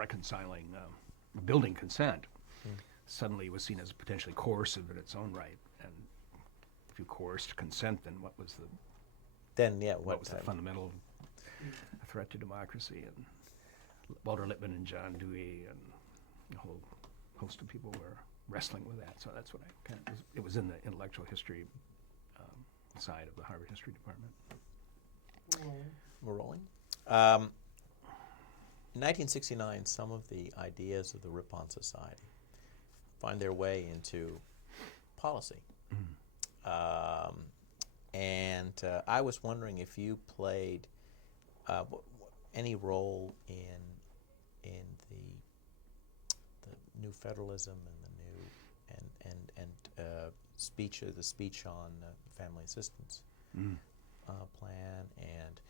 reconciling, building consent, suddenly was seen as potentially coercive in its own right. And if you coerced consent, then what was the what was the fundamental threat to democracy? And Walter Lippmann and John Dewey and a whole host of people were wrestling with that. So that's what it was in the intellectual history side of the Harvard History Department. We're rolling. In 1969, some of the ideas of the Ripon Society find their way into policy. And I was wondering if you played any role in the new federalism and the new the speech on family assistance plan and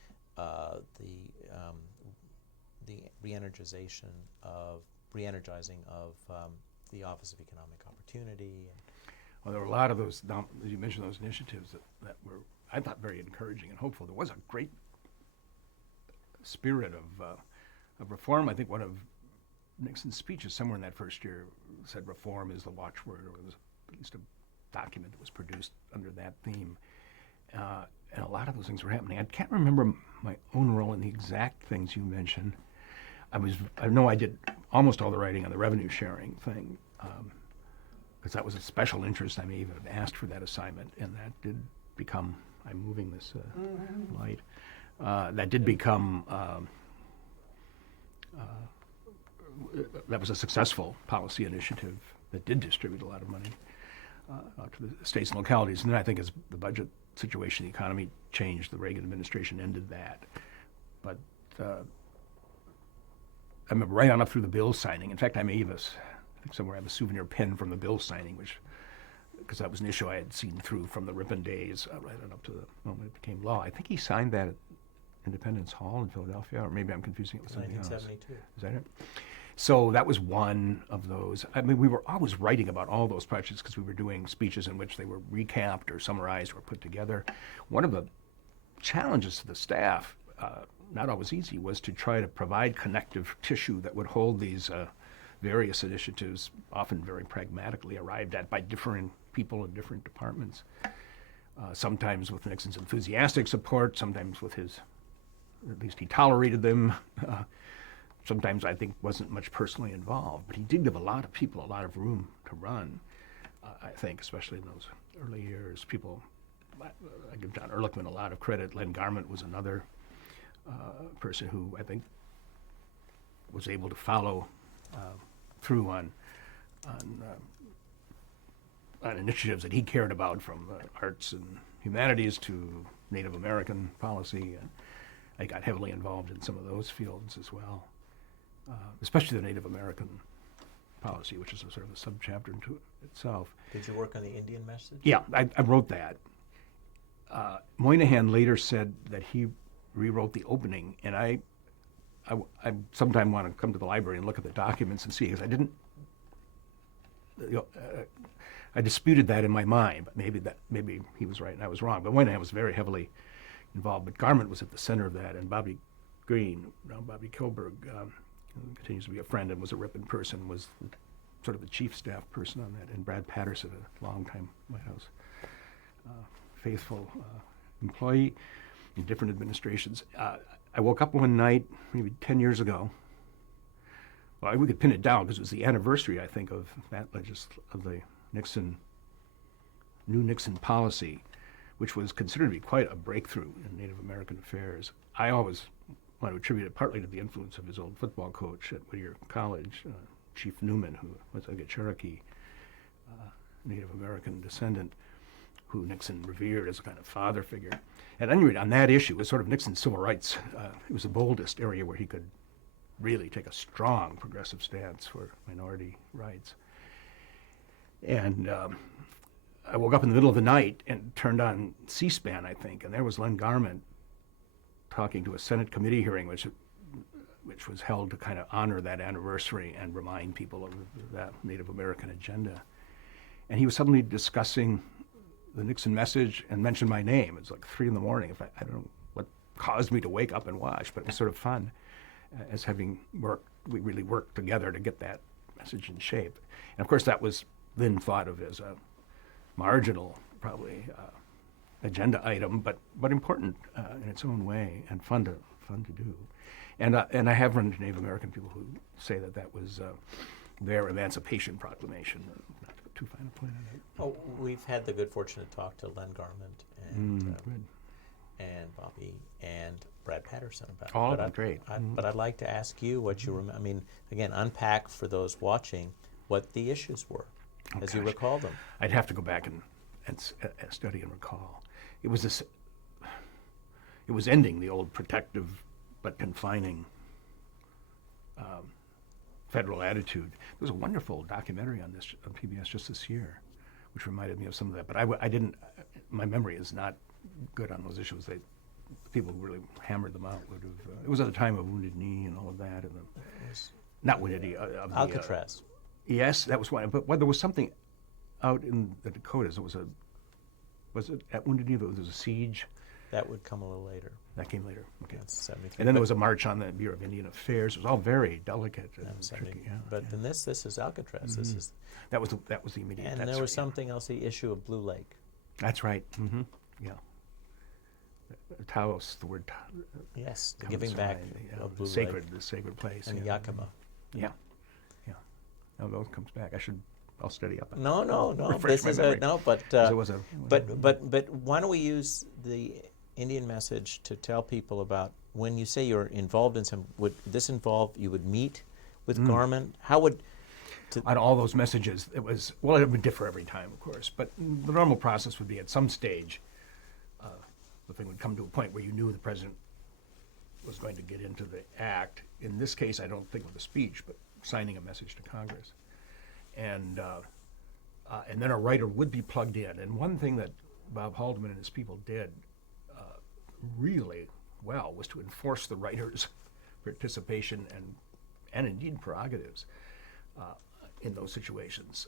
the re-energizing of the Office of Economic Opportunity. Well, there were a lot of those, as you mentioned, those initiatives that were, I thought, very encouraging and hopeful. There was a great spirit of reform. I think one of Nixon's speeches somewhere in that first year said reform is the watchword, or it was at least a document that was produced under that theme. And a lot of those things were happening. I can't remember my own role in the exact things you mentioned. I know I did almost all the writing on the revenue sharing thing, because that was a special interest. I may even have asked for that assignment, and that did become, I'm moving this light, that did become, that was a successful policy initiative that did distribute a lot of money to the states and localities. And then I think as the budget situation, the economy changed, the Reagan administration ended that. But I remember right on up through the bill signing. In fact, I think somewhere I have a souvenir pin from the bill signing, because that was an issue I had seen through from the Ripon days right on up to the moment it became law. I think he signed that at Independence Hall in Philadelphia, or maybe I'm confusing it with something else. 1972. Is that it? So that was one of those. I mean, we were always writing about all those projects because we were doing speeches in which they were recapped or summarized or put together. One of the challenges to the staff, not always easy, was to try to provide connective tissue that would hold these various initiatives, often very pragmatically arrived at by different people in different departments. Sometimes with Nixon's enthusiastic support, sometimes with his, at least he tolerated them. Sometimes I think wasn't much personally involved, but he did give a lot of people a lot of room to run, I think, especially in those early years. People, I give John Ehrlichman a lot of credit. Len Garment was another person who I think was able to follow through on initiatives that he cared about, from arts and humanities to Native American policy. And I got heavily involved in some of those fields as well, especially the Native American policy, which is a sort of a subchapter into itself. Did you work on the Indian message? Yeah, I wrote that. Moynihan later said that he rewrote the opening, and I sometime want to come to the library and look at the documents and see, because I didn't, I disputed that in my mind, but maybe he was right and I was wrong. But Moynihan was very heavily involved, but Garment was at the center of that, and Bobby Green, now Bobby Kilberg, who continues to be a friend and was a Ripon person, was sort of the chief staff person on that, and Brad Patterson, a longtime White House faithful employee in different administrations. I woke up one night, maybe 10 years ago. Well, we could pin it down because it was the anniversary, I think, of that of the new Nixon policy, which was considered to be quite a breakthrough in Native American affairs. I always want to attribute it partly to the influence of his old football coach at Whittier College, Chief Newman, who was like a Cherokee Native American descendant, who Nixon revered as a kind of father figure. At any rate, on that issue, it was sort of Nixon's civil rights. It was the boldest area where he could really take a strong progressive stance for minority rights. And I woke up in the middle of the night and turned on C-SPAN, I think, and there was Len Garment talking to a Senate committee hearing, which was held to kind of honor that anniversary and remind people of that Native American agenda. And he was suddenly discussing the Nixon message and mentioned my name. It was like 3 a.m. I don't know what caused me to wake up and watch, but it was sort of fun, as having worked we really worked together to get that message in shape. And of course, that was then thought of as a marginal, probably agenda item, but important in its own way and fun to do. And I have run into Native American people who say that was their Emancipation Proclamation. Not to put too fine a point on it. Oh, we've had the good fortune to talk to Len Garment and Good. and Bobby and Brad Patterson about All it. of them great. But I'd like to ask you what you remember. I mean, again, unpack for those watching what the issues were as you recall them. I'd have to go back and study and recall. It was ending the old protective but confining federal attitude. There was a wonderful documentary on this on PBS just this year, which reminded me of some of that. But I didn't. My memory is not good on those issues. The people who really hammered them out would have. It was at the time of Wounded Knee and all of that, and not Wounded Knee. Of Alcatraz. Yes, that was one. But there was something out in the Dakotas. Was it at Wounded Knee? There was a siege. That would come a little later. That came later. Okay. That's 73. And then there was a march on the Bureau of Indian Affairs. It was all very delicate and tricky. Yeah, but then this is Alcatraz. This is that was the immediate. and there was something else. The issue of Blue Lake. That's right. Yeah. Taos, the word. Yes, the comes giving to back mind, of Blue sacred, Lake the sacred place. and yeah. Yakima. Yeah. No, those comes back. I'll study up. On No. refresh This my is memory. but it was but why don't we use the Indian message to tell people about when you say you're involved in some? Would this involve you would meet with Garment? How would on all those messages, it would differ every time, of course, but the normal process would be at some stage, the thing would come to a point where you knew the president was going to get into the act. In this case, I don't think with a speech, but signing a message to Congress. And then a writer would be plugged in. And one thing that Bob Haldeman and his people did really well was to enforce the writer's participation and indeed prerogatives in those situations.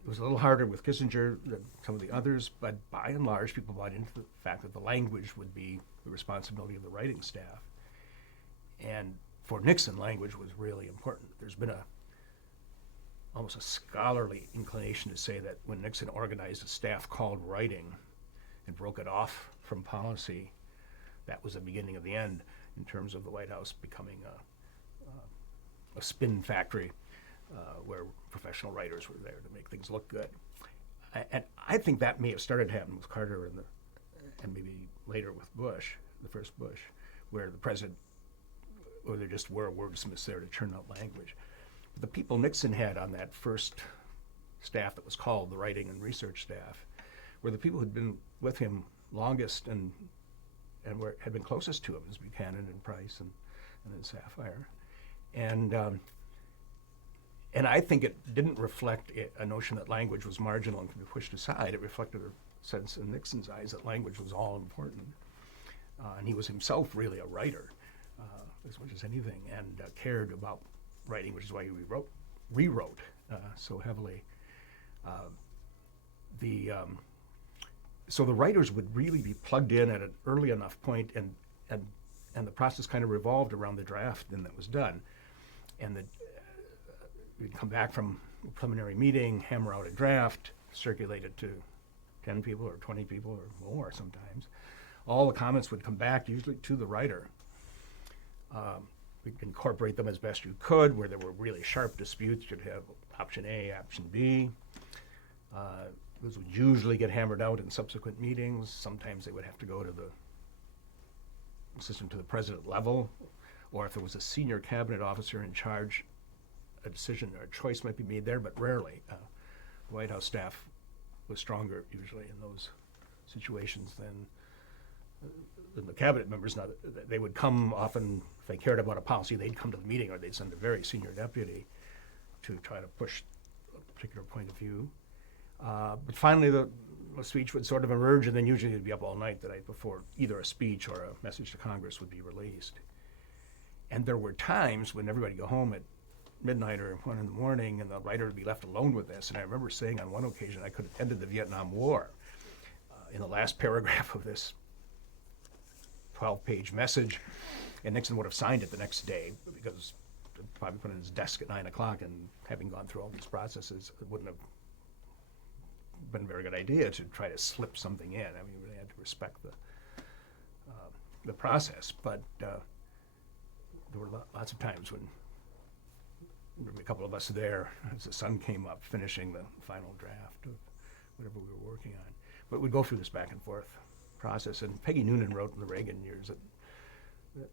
It was a little harder with Kissinger than some of the others, but by and large, people bought into the fact that the language would be the responsibility of the writing staff. And for Nixon, language was really important. There's been almost a scholarly inclination to say that when Nixon organized a staff called writing and broke it off from policy, that was the beginning of the end in terms of the White House becoming a spin factory where professional writers were there to make things look good. And I think that may have started happening with Carter and maybe later with Bush, the first Bush, where the president, or there just were wordsmiths there to churn out language. But the people Nixon had on that first staff that was called the writing and research staff were the people who'd been with him longest and had been closest to him, as Buchanan and Price and then Sapphire. And I think it didn't reflect a notion that language was marginal and could be pushed aside. It reflected a sense in Nixon's eyes that language was all important. And he was himself really a writer as much as anything, and cared about writing, which is why he rewrote so heavily. So the writers would really be plugged in at an early enough point, and the process kind of revolved around the draft and that was done. And we'd come back from a preliminary meeting, hammer out a draft, circulate it to 10 people or 20 people or more sometimes. All the comments would come back, usually to the writer. We'd incorporate them as best you could. Where there were really sharp disputes, you'd have option A, option B. Those would usually get hammered out in subsequent meetings. Sometimes they would have to go to the assistant to the president level, or if there was a senior cabinet officer in charge, a decision or a choice might be made there, but rarely. The White House staff was stronger usually in those situations than the cabinet members. Now, they would come often, if they cared about a policy, they'd come to the meeting, or they'd send a very senior deputy to try to push a particular point of view. But finally, the speech would sort of emerge, and then usually it'd be up all night the night before either a speech or a message to Congress would be released. And there were times when everybody would go home at midnight or 1 in the morning, and the writer would be left alone with this. And I remember saying on one occasion I could have ended the Vietnam War in the last paragraph of this 12-page message. And Nixon would have signed it the next day because he'd probably put it in his desk at 9 o'clock, and having gone through all these processes, it wouldn't have been a very good idea to try to slip something in. I mean, you really had to respect the process. But there were lots of times when there were a couple of us there as the sun came up, finishing the final draft of whatever we were working on. But we'd go through this back and forth process. And Peggy Noonan wrote in the Reagan years that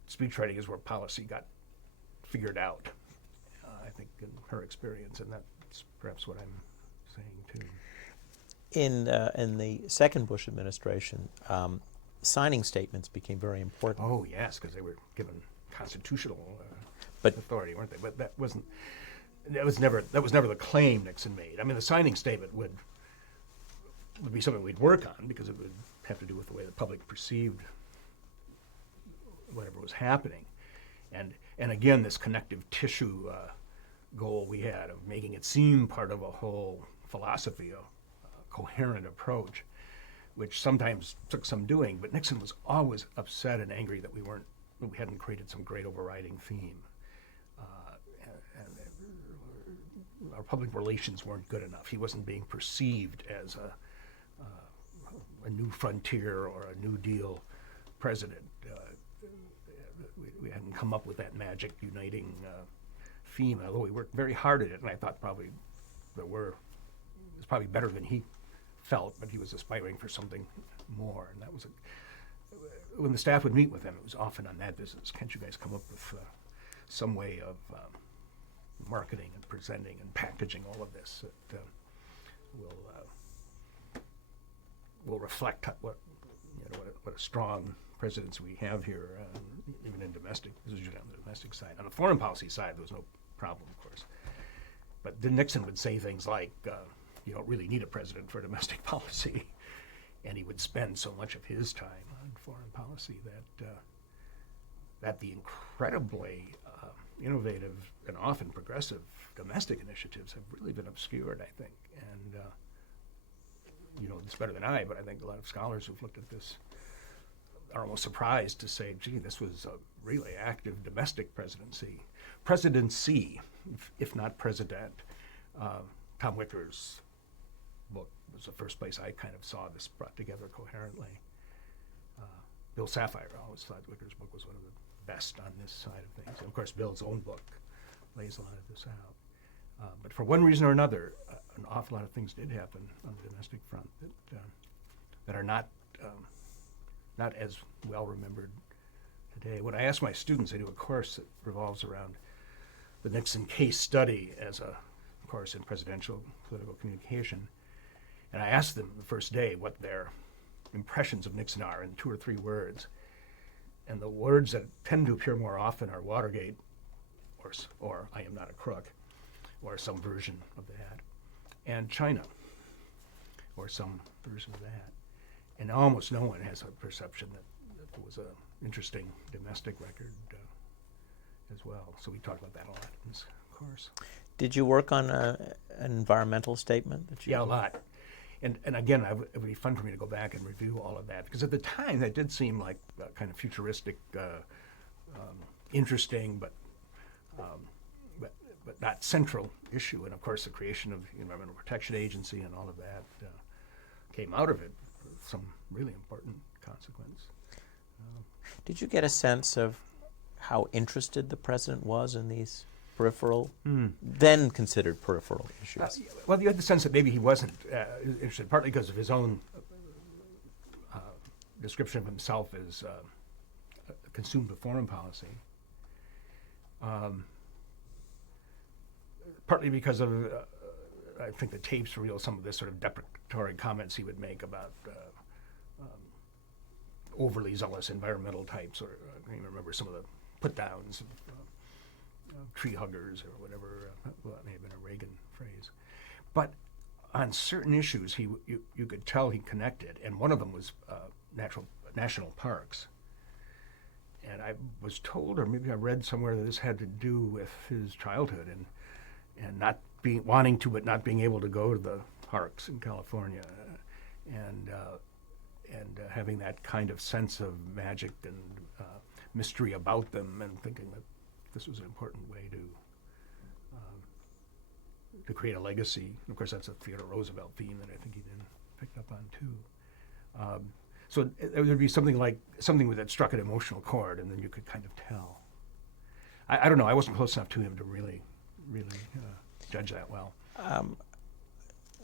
speechwriting is where policy got figured out, I think, in her experience. And that's perhaps what I'm saying, too. In the second Bush administration, signing statements became very important. Oh, yes, because they were given constitutional But- authority, weren't they? But that was never the claim Nixon made. I mean, the signing statement would be something we'd work on because it would have to do with the way the public perceived whatever was happening. And again, this connective tissue goal we had of making it seem part of a whole philosophy, a coherent approach, which sometimes took some doing. But Nixon was always upset and angry that we hadn't created some great overriding theme. And our public relations weren't good enough. He wasn't being perceived as a new frontier or a New Deal president. We hadn't come up with that magic uniting theme, although we worked very hard at it, and I thought probably it was probably better than he felt, but he was aspiring for something more. And that was when the staff would meet with him, it was often on that business. Can't you guys come up with some way of marketing and presenting and packaging all of this that will reflect what a strong presidency we have here, even in domestic. This is usually on the domestic side. On the foreign policy side, there was no problem, of course. But then Nixon would say things like, "You don't really need a president for domestic policy," and he would spend so much of his time on foreign policy that the incredibly innovative and often progressive domestic initiatives have really been obscured, I think. And you know this better than I, but I think a lot of scholars who've looked at this are almost surprised to say, gee, this was a really active domestic presidency, if not president. Tom Wicker's book was the first place I kind of saw this brought together coherently. Bill Safire always thought Wicker's book was one of the best on this side of things. And of course, Bill's own book lays a lot of this out. But for one reason or another, an awful lot of things did happen on the domestic front that are not as well remembered today. When I ask my students, I do a course that revolves around the Nixon case study as a course in presidential political communication. And I ask them the first day what their impressions of Nixon are in 2 or 3 words. And the words that tend to appear more often are Watergate or I am not a crook, or some version of that, and China, or some version of that. And almost no one has a perception that it was an interesting domestic record as well. So we talk about that a lot in this course. Did you work on an environmental statement? Yeah, a lot. And again, it would be fun for me to go back and review all of that, because at the time that did seem like a kind of futuristic, interesting, but not central issue. And of course, the creation of the Environmental Protection Agency and all of that came out of it with some really important consequence. Did you get a sense of how interested the president was in these peripheral, then considered peripheral issues? Well, you had the sense that maybe he wasn't interested, partly because of his own description of himself as consumed with foreign policy. Partly because of, I think the tapes reveal some of this sort of deprecatory comments he would make about overly zealous environmental types, or I can remember some of the put-downs of tree huggers or whatever. Well, that may have been a Reagan phrase. But on certain issues, you could tell he connected, and one of them was national parks. And I was told, or maybe I read somewhere, that this had to do with his childhood and not wanting to, but not being able to go to the parks in California, and having that kind of sense of magic and mystery about them, and thinking that this was an important way to create a legacy. And of course, that's a Theodore Roosevelt theme that I think he then picked up on too. So there would be something that struck an emotional chord, and then you could kind of tell. I don't know. I wasn't close enough to him to really judge that well.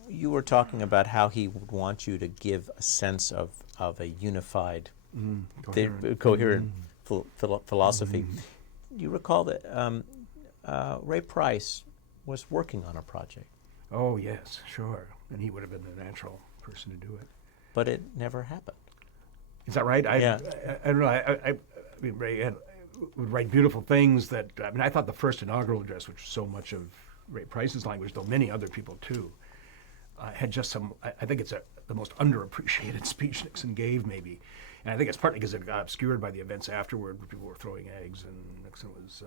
You were talking about how he would want you to give a sense of a unified, coherent philosophy. You recall that Ray Price was working on a project. Oh, yes, sure. And he would have been the natural person to do it. But it never happened. Is that right? Yeah. I don't know. I mean, Ray would write beautiful things that, I thought the first inaugural address, which was so much of Ray Price's language, though many other people too, had just some, I think it's the most underappreciated speech Nixon gave, maybe. And I think it's partly because it got obscured by the events afterward, where people were throwing eggs and Nixon was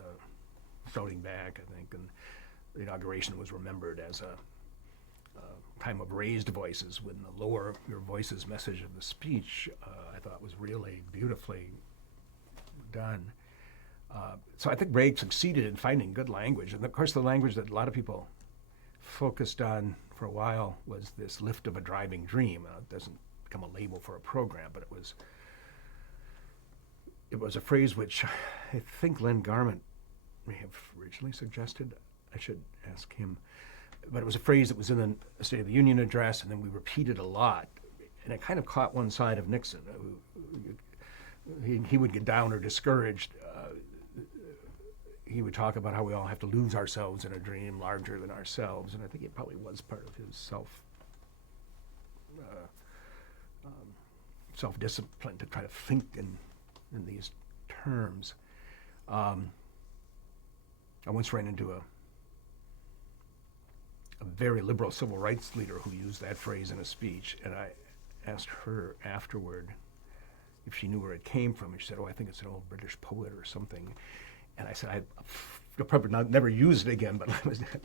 shouting back, I think. And the inauguration was remembered as a time of raised voices, when the lower your voices message of the speech, I thought was really beautifully done. So I think Ray succeeded in finding good language. And of course, the language that a lot of people focused on for a while was this lift of a driving dream. It doesn't become a label for a program, but it was a phrase which I think Len Garment may have originally suggested. I should ask him. But it was a phrase that was in the State of the Union address, and then we repeated a lot. And it kind of caught one side of Nixon. He would get down or discouraged. He would talk about how we all have to lose ourselves in a dream larger than ourselves. And I think it probably was part of his self-discipline to try to think in these terms. I once ran into a very liberal civil rights leader who used that phrase in a speech, and I asked her afterward if she knew where it came from, and she said, "Oh, I think it's an old British poet or something." And I said, "I'll probably never use it again, but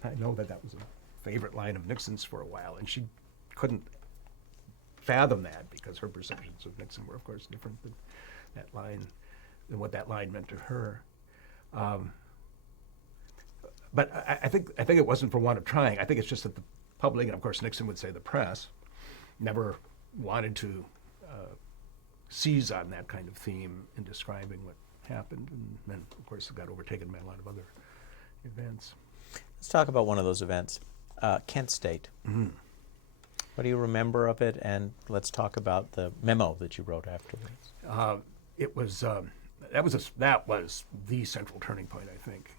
I know that was a favorite line of Nixon's for a while," and she couldn't fathom that because her perceptions of Nixon were, of course, different than what that line meant to her. But I think it wasn't for want of trying. I think it's just that the public, and of course Nixon would say the press, never wanted to seize on that kind of theme in describing what happened. And then, of course, it got overtaken by a lot of other events. Let's talk about one of those events, Kent State. Mm-hmm. What do you remember of it? And let's talk about the memo that you wrote afterwards. That was the central turning point, I think.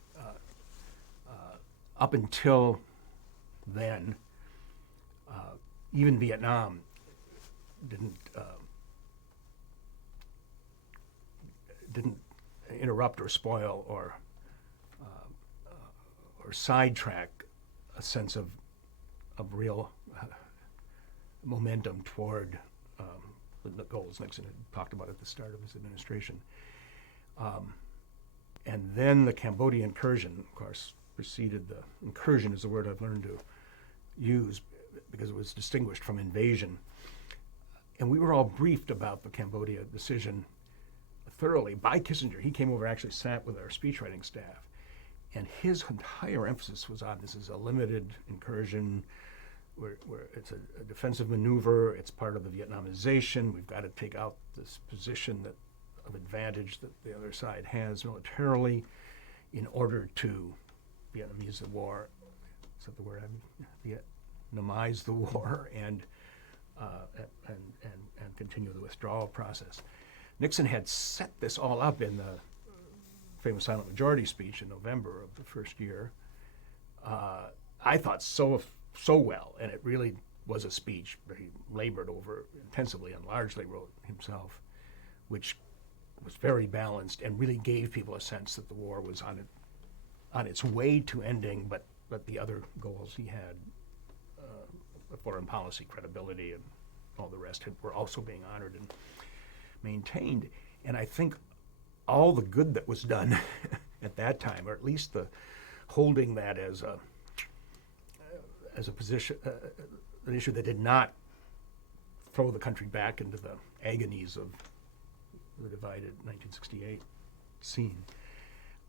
Up until then, even Vietnam didn't interrupt or spoil or sidetrack a sense of real momentum toward the goals Nixon had talked about at the start of his administration. And then the Cambodia incursion, of course, preceded. The incursion is the word I've learned to use because it was distinguished from invasion. And we were all briefed about the Cambodia decision thoroughly by Kissinger. He came over and actually sat with our speechwriting staff. And his entire emphasis was on this is a limited incursion where it's a defensive maneuver. It's part of the Vietnamization. We've got to take out this position of advantage that the other side has militarily in order to Vietnamese the war, is that the word? Vietnamize the war and continue the withdrawal process. Nixon had set this all up in the famous silent majority speech in November of the first year. I thought so well, and it really was a speech that he labored over intensively and largely wrote himself, which was very balanced and really gave people a sense that the war was on its way to ending, but the other goals he had, foreign policy, credibility, and all the rest were also being honored and maintained. And I think all the good that was done at that time, or at least the holding that as a position, an issue that did not throw the country back into the agonies of the divided 1968 scene,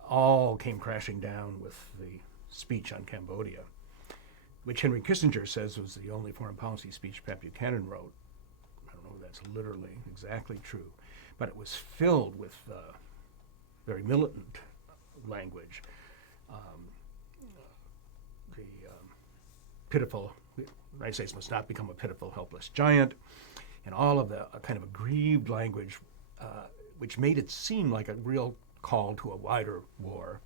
all came crashing down with the speech on Cambodia, which Henry Kissinger says was the only foreign policy speech Pat Buchanan wrote. I don't know if that's literally exactly true, but it was filled with very militant language. Pitiful, the United States must not become a pitiful, helpless giant, and all of the kind of aggrieved language, which made it seem like a real call to a wider war.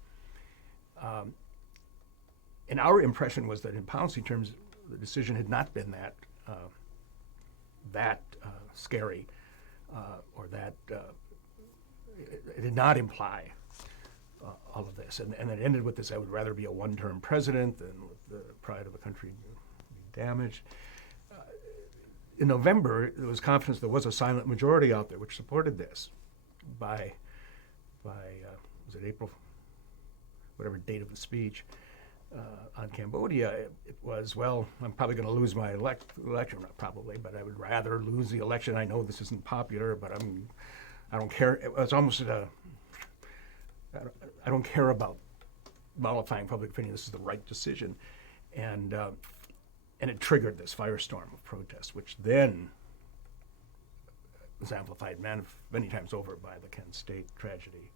And our impression was that in policy terms, the decision had not been that scary, or that it did not imply all of this. And it ended with this: I would rather be a one-term president than with the pride of the country be damaged. In November, there was confidence there was a silent majority out there which supported this. By was it April, whatever date of the speech, on Cambodia, it was, well, I'm probably going to lose my election, not probably, but I would rather lose the election. I know this isn't popular, but I don't care. It was almost I don't care about mollifying public opinion. This is the right decision. And it triggered this firestorm of protest, which then was amplified many times over by the Kent State tragedy.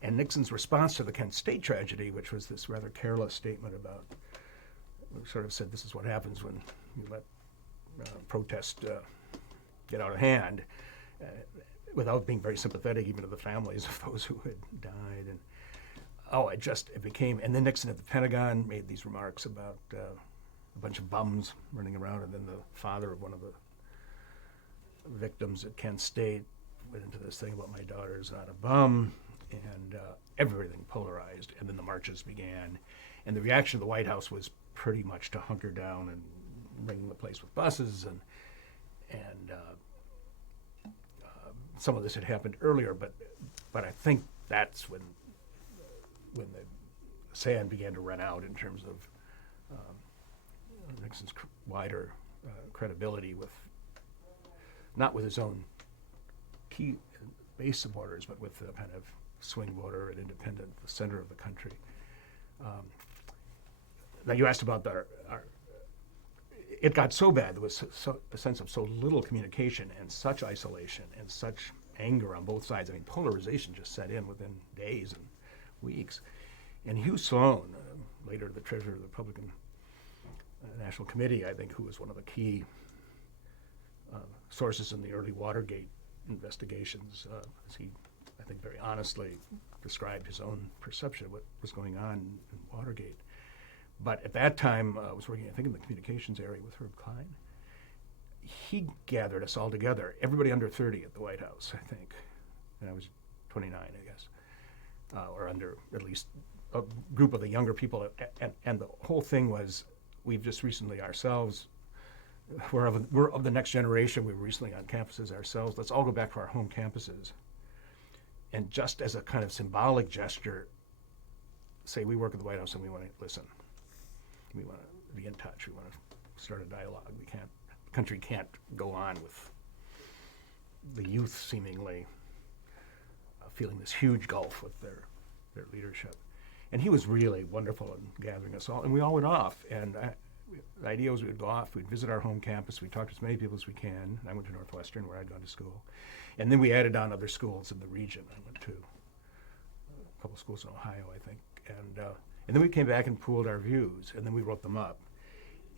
And Nixon's response to the Kent State tragedy, which was this rather careless statement about, sort of said, this is what happens when you let protest get out of hand, without being very sympathetic even to the families of those who had died. And it became, and then Nixon at the Pentagon made these remarks about a bunch of bums running around, and then the father of one of the victims at Kent State went into this thing about my daughter's not a bum, and everything polarized, and then the marches began, and the reaction of the White House was pretty much to hunker down and bring the place with buses, and some of this had happened earlier, but I think that's when the sand began to run out in terms of Nixon's wider credibility, not with his own key base supporters, but with the kind of swing voter and independent, the center of the country. Now you asked about it got so bad, there was a sense of so little communication and such isolation and such anger on both sides. I mean, polarization just set in within days and weeks. And Hugh Sloan, later the treasurer of the Republican National Committee, I think, who was one of the key sources in the early Watergate investigations, as he, I think, very honestly described his own perception of what was going on in Watergate. But at that time, I was working, I think, in the communications area with Herb Klein. He gathered us all together, everybody under 30 at the White House, I think. And I was 29, I guess, or under at least a group of the younger people. And the whole thing was, we've just recently ourselves, we're of the next generation. We were recently on campuses ourselves. Let's all go back to our home campuses. And just as a kind of symbolic gesture, say we work at the White House and we want to listen. We want to be in touch. We want to start a dialogue. The country can't go on with the youth seemingly feeling this huge gulf with their leadership. And he was really wonderful in gathering us all. And we all went off. And the idea was we would go off, we'd visit our home campus, we'd talk to as many people as we can. I went to Northwestern, where I'd gone to school. And then we added on other schools in the region. I went to a couple schools in Ohio, I think. And then we came back and pooled our views, and then we wrote them up.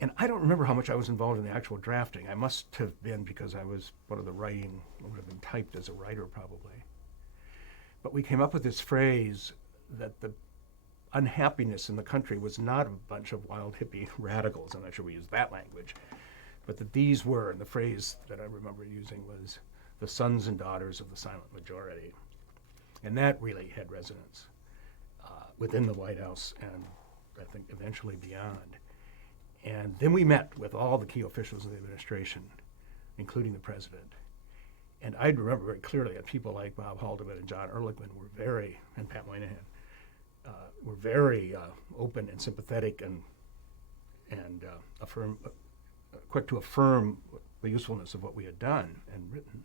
And I don't remember how much I was involved in the actual drafting. I must have been, because I was one of the writing, I would have been typed as a writer probably. But we came up with this phrase that the unhappiness in the country was not a bunch of wild hippie radicals. I'm not sure we used that language, but that these were, and the phrase that I remember using was the sons and daughters of the silent majority. And that really had resonance within the White House, and I think eventually beyond. And then we met with all the key officials of the administration, including the president. And I remember very clearly that people like Bob Haldeman and John Ehrlichman and Pat Moynihan, were very open and sympathetic and quick to affirm the usefulness of what we had done and written.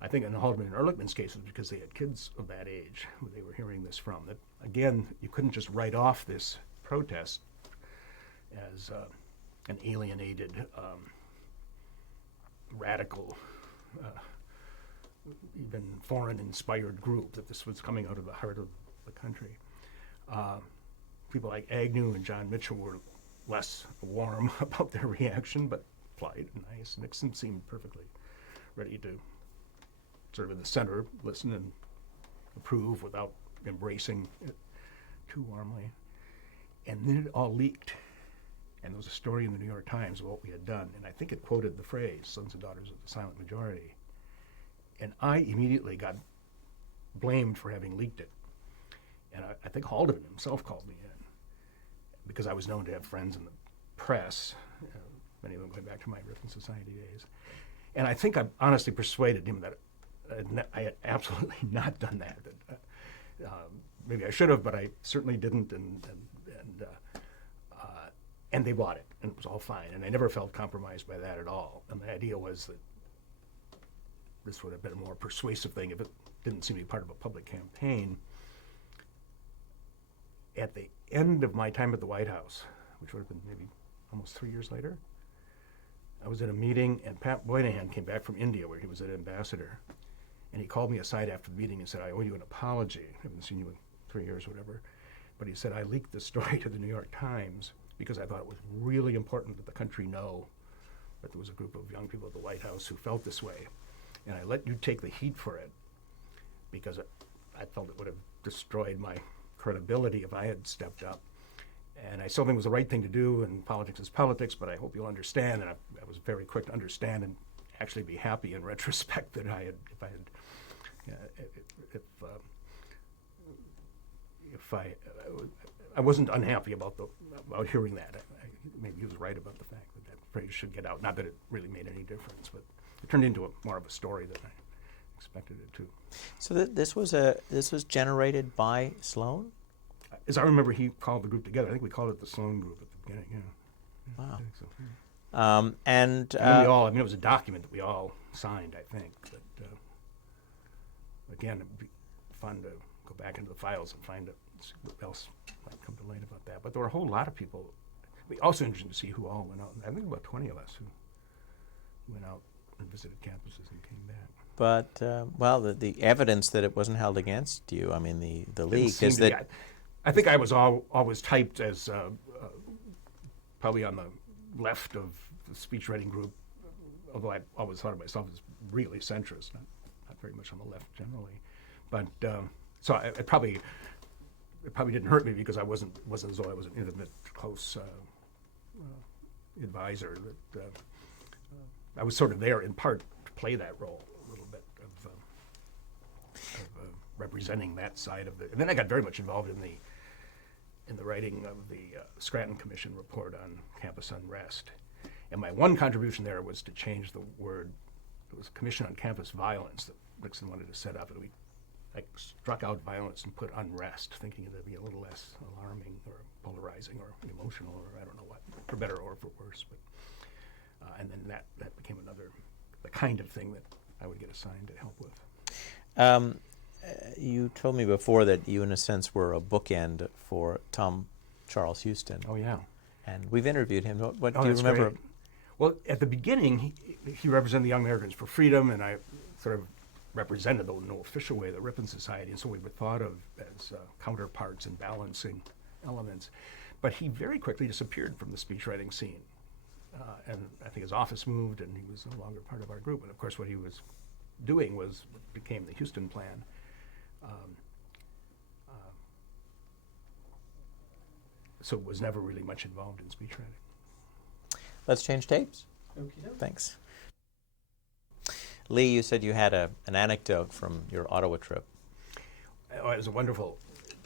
I think in Haldeman and Ehrlichman's case, it was because they had kids of that age who they were hearing this from. That, again, you couldn't just write off this protest as an alienated, radical, even foreign-inspired group, that this was coming out of the heart of the country. People like Agnew and John Mitchell were less warm about their reaction, but polite and nice. Nixon seemed perfectly ready to sort of in the center, listen and approve without embracing it too warmly. And then it all leaked. And there was a story in the New York Times of what we had done, and I think it quoted the phrase, sons and daughters of the silent majority. And I immediately got blamed for having leaked it. And I think Haldeman himself called me in, because I was known to have friends in the press, many of them going back to my Ripon Society days. And I think I honestly persuaded him that I had absolutely not done that. Maybe I should have, but I certainly didn't, and they bought it, and it was all fine. And I never felt compromised by that at all. And the idea was that this would have been a more persuasive thing if it didn't seem to be part of a public campaign. At the end of my time at the White House, which would have been maybe almost 3 years later, I was at a meeting, and Pat Moynihan came back from India, where he was an ambassador, and he called me aside after the meeting and said, I owe you an apology. I haven't seen you in 3 years or whatever. But he said, I leaked the story to the New York Times because I thought it was really important that the country know that there was a group of young people at the White House who felt this way. And I let you take the heat for it because I felt it would have destroyed my credibility if I had stepped up. And I still think it was the right thing to do, and politics is politics, but I hope you'll understand, and I was very quick to understand and actually be happy in retrospect that I wasn't unhappy about hearing that. Maybe he was right about the fact that phrase should get out. Not that it really made any difference, but it turned into more of a story than I expected it to. So this was generated by Sloan? As I remember, he called the group together. I think we called it the Sloan Group at the beginning. Yeah. Wow. I think so. Yeah. And then we all, it was a document that we all signed, I think. But again, it'd be fun to go back into the files and find out what else might come to light about that. But there were a whole lot of people. It'd be also interesting to see who all went out. I think about 20 of us who went out and visited campuses and came back. But the evidence that it wasn't held against you, I mean, the leak is that. I think I was always typed as probably on the left of the speechwriting group, although I always thought of myself as really centrist, not very much on the left generally. But so it probably didn't hurt me because I wasn't as though I was an intimate, close advisor. That I was sort of there in part to play that role a little bit of representing that side of it. And then I got very much involved in the writing of the Scranton Commission report on campus unrest. And my one contribution there was to change the word. It was a Commission on Campus Violence that Nixon wanted to set up, and I struck out violence and put unrest, thinking it would be a little less alarming or polarizing or emotional, or I don't know what, for better or for worse. But and then that became the kind of thing that I would get assigned to help with. You told me before that you, in a sense, were a bookend for Tom Charles Houston. Oh, yeah. And we've interviewed him. What do you that's remember? Great. Well, at the beginning, he represented the Young Americans for Freedom, and I sort of represented, though in no official way, the Ripon Society, and so we were thought of as counterparts and balancing elements. But he very quickly disappeared from the speechwriting scene. And I think his office moved, and he was no longer part of our group. And of course, what he was doing became the Houston Plan. So it was never really much involved in speechwriting. Let's change tapes. Okay. Thanks. Lee, you said you had an anecdote from your Ottawa trip. Oh, it was a wonderful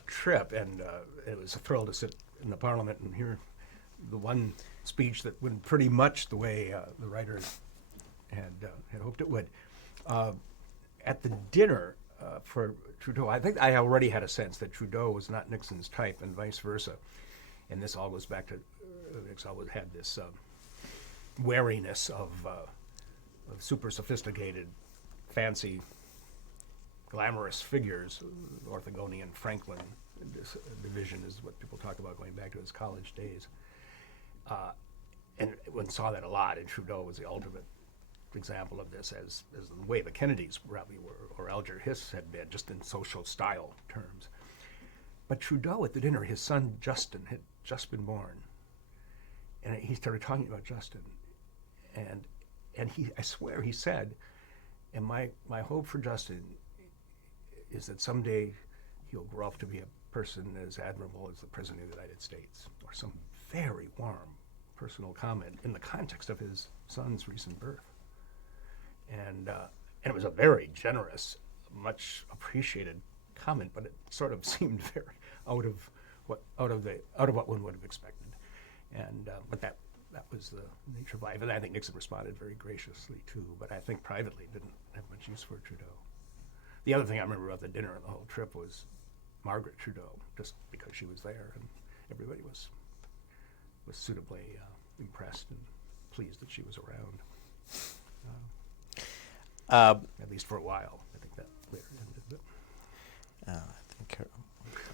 trip, and it was a thrill to sit in the Parliament and hear the one speech that went pretty much the way the writers had hoped it would. At the dinner for Trudeau, I think I already had a sense that Trudeau was not Nixon's type, and vice versa. And this all goes back to Nixon always had this wariness of super sophisticated fancy, glamorous figures. Orthogonian Franklin division is what people talk about going back to his college days. And one saw that a lot, and Trudeau was the ultimate example of this, as the way the Kennedys probably were, or Alger Hiss had been, just in social style terms. But Trudeau at the dinner, his son Justin had just been born, and he started talking about Justin, and I swear he said, and my hope for Justin is that someday he'll grow up to be a person as admirable as the President of the United States, or some very warm personal comment in the context of his son's recent birth. And it was a very generous, much appreciated comment, but it sort of seemed very out of what one would have expected. And but that was the nature of life. And I think Nixon responded very graciously too, but I think privately didn't have much use for Trudeau. The other thing I remember about the dinner and the whole trip was Margaret Trudeau, just because she was there, and everybody was suitably impressed and pleased that she was around. At least for a while. I think that later ended. But. I think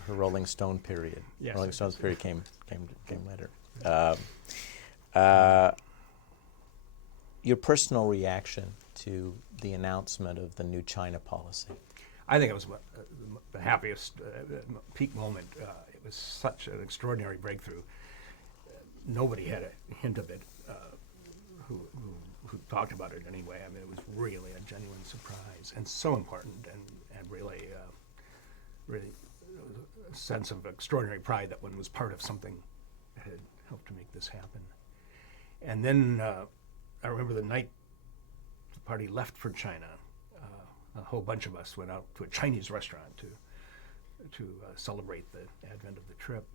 her Rolling Stone period. Yes, Rolling Stones period came later. Your personal reaction to the announcement of the new China policy? I think it was the happiest peak moment. It was such an extraordinary breakthrough. Nobody had a hint of it who talked about it anyway. I mean, it was really a genuine surprise and so important, and really a sense of extraordinary pride that one was part of something that had helped to make this happen. And then I remember the night the party left for China, a whole bunch of us went out to a Chinese restaurant to celebrate the advent of the trip.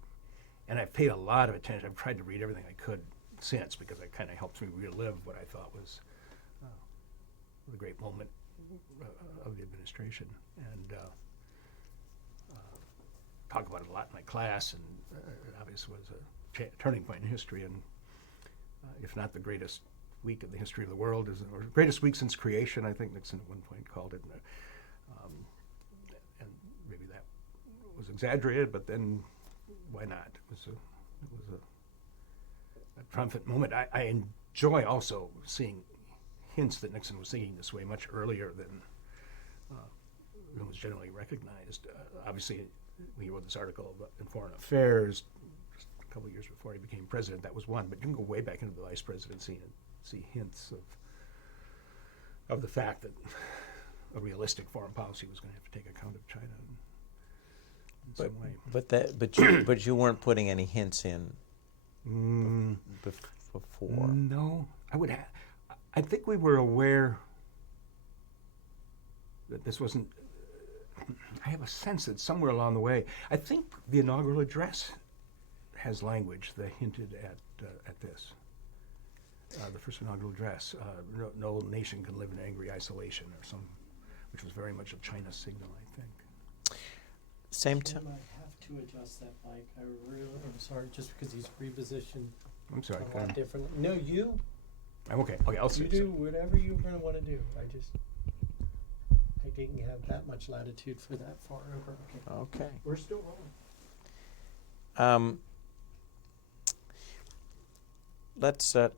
And I've paid a lot of attention. I've tried to read everything I could since, because it kind of helps me relive what I thought was the great moment of the administration. And talk about it a lot in my class, and it obviously was a turning point in history, and if not the greatest week in the history of the world, or greatest week since creation, I think Nixon at one point called it. And maybe that was exaggerated, but then why not? It was a triumphant moment. I enjoy also seeing hints that Nixon was thinking this way much earlier than was generally recognized. Obviously, when he wrote this article in Foreign Affairs just a couple of years before he became president, that was one. But you can go way back into the vice presidency and see hints of the fact that a realistic foreign policy was going to have to take account of China in some way. But you weren't putting any hints in before. No, I think we were aware that this wasn't. I have a sense that somewhere along the way, I think the inaugural address has language that hinted at this. The first inaugural address, no nation can live in angry isolation, which was very much a China signal, I think. Same time. I have to adjust that mic. I'm sorry, just because he's repositioned. I'm sorry. A lot differently. No, you. I'm okay. Okay, I'll see. You do whatever you're going to want to do. I didn't have that much latitude for that far over. Okay. We're still rolling. Let's talk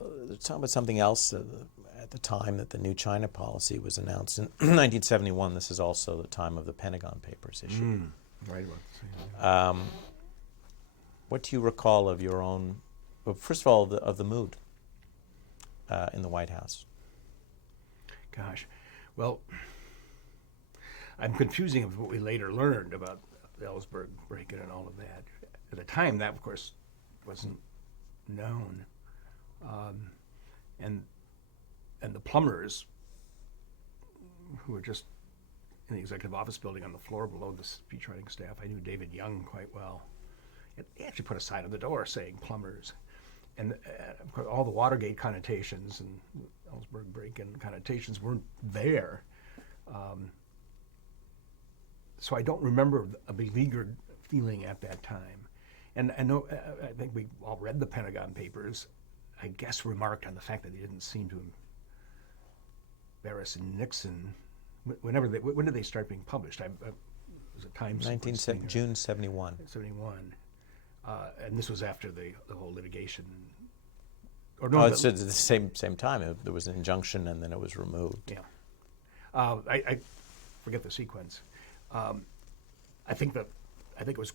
about something else. At the time that the new China policy was announced in 1971, this is also the time of the Pentagon Papers issue. Right about the same. What do you recall of your own? Well, first of all, of the mood in the White House. Gosh, well, I'm confusing with what we later learned about the Ellsberg break-in and all of that. At the time, that of course wasn't known, and the plumbers who were just in the executive office building on the floor below the speechwriting staff. I knew David Young quite well. They actually put a sign on the door saying plumbers. And of course, all the Watergate connotations and Ellsberg break-in connotations weren't there. So I don't remember a beleaguered feeling at that time. And I know, I think we all read the Pentagon Papers, I guess remarked on the fact that they didn't seem to embarrass Nixon when did they start being published? Was it Time sequencing or June 71. 71? And this was after the whole litigation. Or No, it's at the same time. There was an injunction, and then it was removed. Yeah. I forget the sequence. I think it was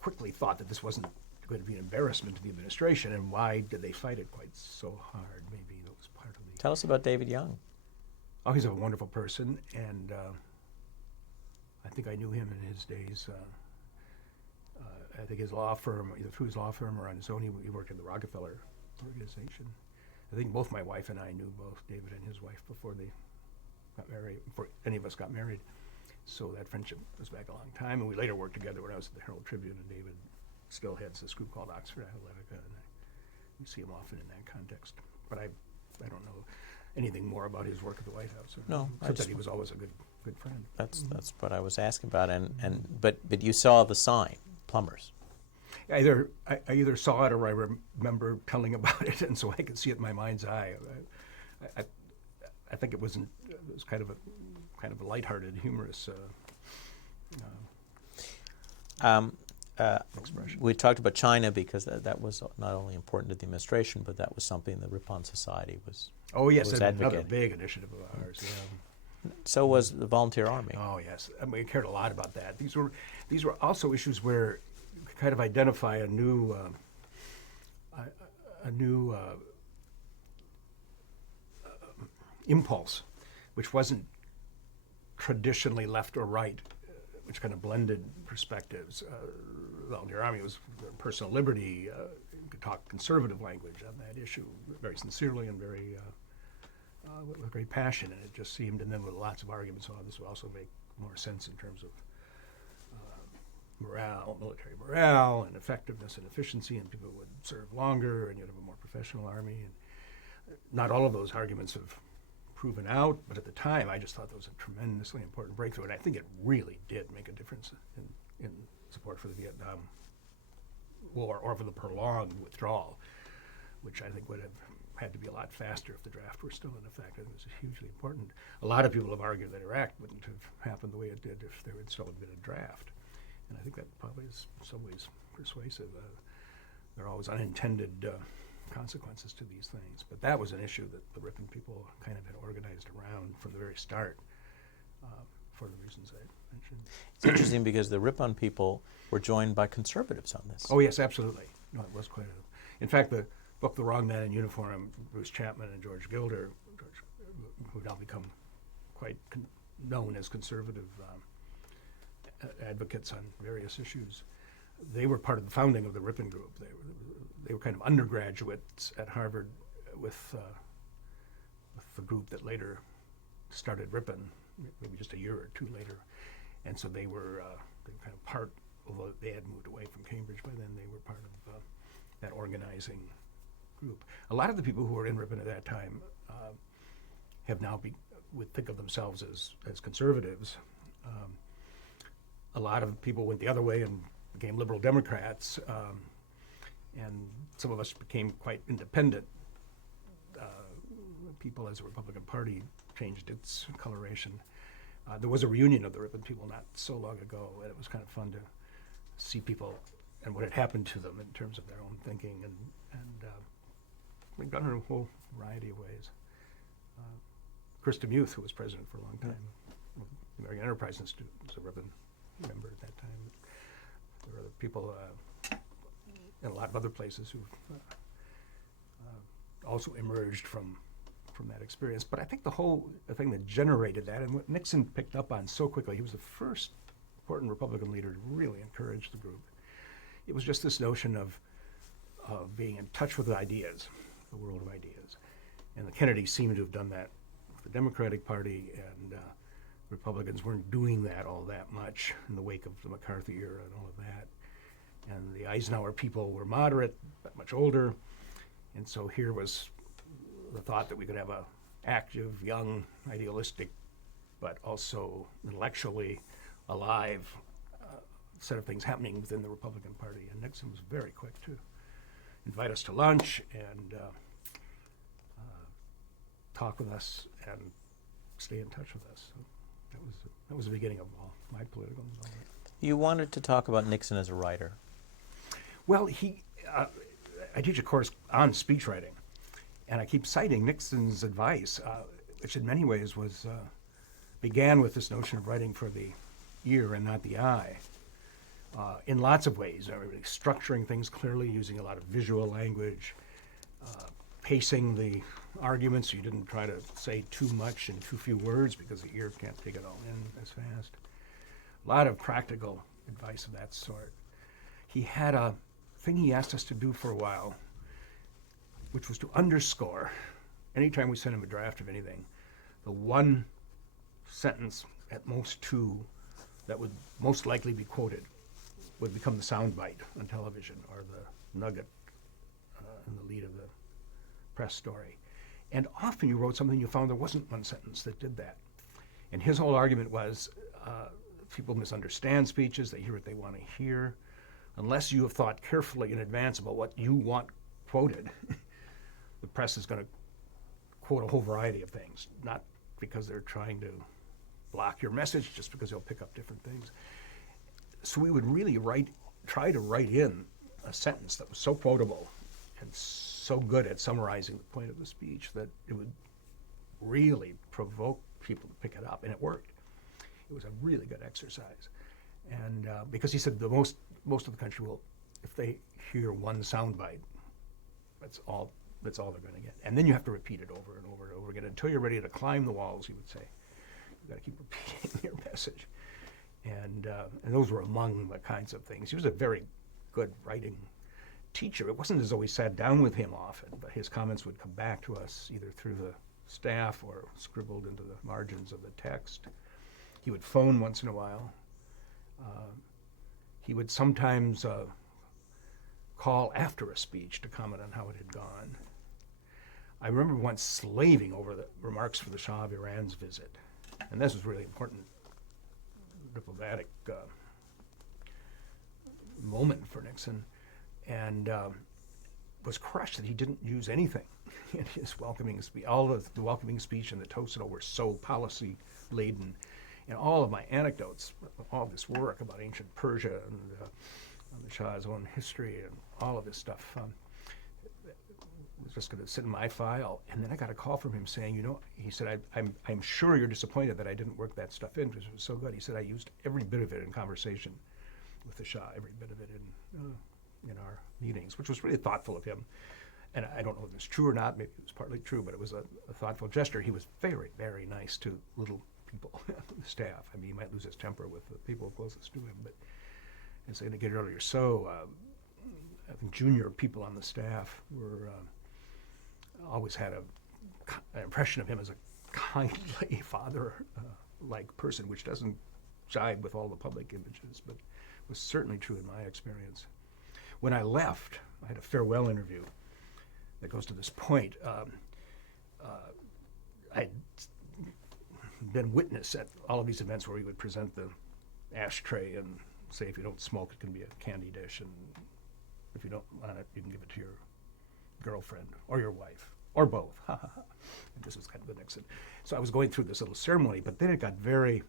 quickly thought that this wasn't going to be an embarrassment to the administration, and why did they fight it quite so hard? Maybe that was part of the... Tell us about David Young. Oh, he's a wonderful person, and I think I knew him in his days. I think his law firm, either through his law firm or on his own, he worked in the Rockefeller organization. I think both my wife and I knew both David and his wife before they got married, before any of us got married. So that friendship goes back a long time, and we later worked together when I was at the Herald Tribune, and David still heads this group called Oxford Athletica, and we see him often in that context. But I don't know anything more about his work at the White House. No, except that he was always a good friend. That's what I was asking about, but you saw the sign, plumbers. I either saw it or I remember telling about it, and so I could see it in my mind's eye. I think it was kind of a lighthearted, humorous expression. We talked about China because that was not only important to the administration, but that was something the Ripon Society was. Oh yes, was another advocating. big initiative of ours. Yeah. So was the Volunteer Army. Oh yes, I mean, we cared a lot about that. These were also issues where you could kind of identify a new impulse, which wasn't traditionally left or right, which kind of blended perspectives. The Volunteer Army was personal liberty. You could talk conservative language on that issue very sincerely and very with great passion, and it just seemed, and then with lots of arguments on this would also make more sense in terms of morale, military morale, and effectiveness and efficiency, and people would serve longer, and you'd have a more professional army. And not all of those arguments have proven out, but at the time, I just thought that was a tremendously important breakthrough, and I think it really did make a difference in support for the Vietnam War or for the prolonged withdrawal, which I think would have had to be a lot faster if the draft were still in effect. I think it was hugely important. A lot of people have argued that Iraq wouldn't have happened the way it did if there would still have been a draft. And I think that probably is in some ways persuasive. There are always unintended consequences to these things. But that was an issue that the Ripon people kind of had organized around from the very start for the reasons I mentioned. It's interesting because the Ripon people were joined by conservatives on this. Oh, yes, absolutely. No, it was quite in fact, the book, The Wrong Man in Uniform, Bruce Chapman and George Gilder, who now become quite known as conservative advocates on various issues, they were part of the founding of the Ripon Group. They were kind of undergraduates at Harvard with the group that later started Ripon, maybe just a year or two later. And so they were kind of part, although they had moved away from Cambridge by then, they were part of that organizing group. A lot of the people who were in Ripon at that time have now would think of themselves as conservatives. A lot of people went the other way and became liberal Democrats, and some of us became quite independent people as the Republican Party changed its coloration. There was a reunion of the Ripon people not so long ago, and it was kind of fun to see people and what had happened to them in terms of their own thinking, and we've done it in a whole variety of ways. Chris DeMuth, who was president for a long time, of the American Enterprise Institute, was a Ripon member at that time. There were other people in a lot of other places who also emerged from that experience. But I think the thing that generated that, and what Nixon picked up on so quickly, he was the first important Republican leader to really encourage the group. It was just this notion of being in touch with ideas, the world of ideas. And the Kennedys seemed to have done that with the Democratic Party, and Republicans weren't doing that all that much in the wake of the McCarthy era and all of that. And the Eisenhower people were moderate, but much older. And so here was the thought that we could have a active, young, idealistic, but also intellectually alive set of things happening within the Republican Party. And Nixon was very quick to invite us to lunch and talk with us and stay in touch with us. So that was the beginning of all my political involvement. You wanted to talk about Nixon as a writer. Well, I teach a course on speechwriting, and I keep citing Nixon's advice, which in many ways began with this notion of writing for the ear and not the eye. In lots of ways, really structuring things clearly, using a lot of visual language, pacing the arguments so you didn't try to say too much in too few words because the ear can't take it all in as fast. A lot of practical advice of that sort. He had a thing he asked us to do for a while, which was to underscore, anytime we sent him a draft of anything, the one sentence, at most two, that would most likely be quoted would become the soundbite on television or the nugget in the lead of the press story. And often you wrote something you found there wasn't one sentence that did that. And his whole argument was people misunderstand speeches, they hear what they want to hear. Unless you have thought carefully in advance about what you want quoted, the press is going to quote a whole variety of things, not because they're trying to block your message, just because they'll pick up different things. So we would really try to write in a sentence that was so quotable and so good at summarizing the point of the speech that it would really provoke people to pick it up, and it worked. It was a really good exercise. And because he said most of the country will, if they hear one soundbite, that's all they're going to get. And then you have to repeat it over and over and over again until you're ready to climb the walls, he would say. You've got to keep repeating your message. And those were among the kinds of things. He was a very good writing teacher. It wasn't as though we sat down with him often, but his comments would come back to us either through the staff or scribbled into the margins of the text. He would phone once in a while. He would sometimes call after a speech to comment on how it had gone. I remember once slaving over the remarks for the Shah of Iran's visit, and this was really important diplomatic moment for Nixon, and was crushed that he didn't use anything in his welcoming speech. All of the welcoming speech and the toast were so policy laden, and all of my anecdotes, all this work about ancient Persia and the Shah's own history and all of this stuff was just going to sit in my file. And then I got a call from him saying, he said, I'm sure you're disappointed that I didn't work that stuff in because it was so good. He said, I used every bit of it in conversation with the Shah, every bit of it in our meetings, which was really thoughtful of him. And I don't know if it's true or not. Maybe it was partly true, but it was a thoughtful gesture. He was very, very nice to little people, the staff. I mean, he might lose his temper with the people closest to him, but as I indicated earlier, I think junior people on the staff were always had an impression of him as a kindly father-like person, which doesn't jibe with all the public images, but was certainly true in my experience. When I left, I had a farewell interview that goes to this point. I'd been witness at all of these events where he would present the ashtray and say, if you don't smoke, it can be a candy dish, and if you don't want it, you can give it to your girlfriend or your wife or both. This was kind of the Nixon. So I was going through this little ceremony, but then it got very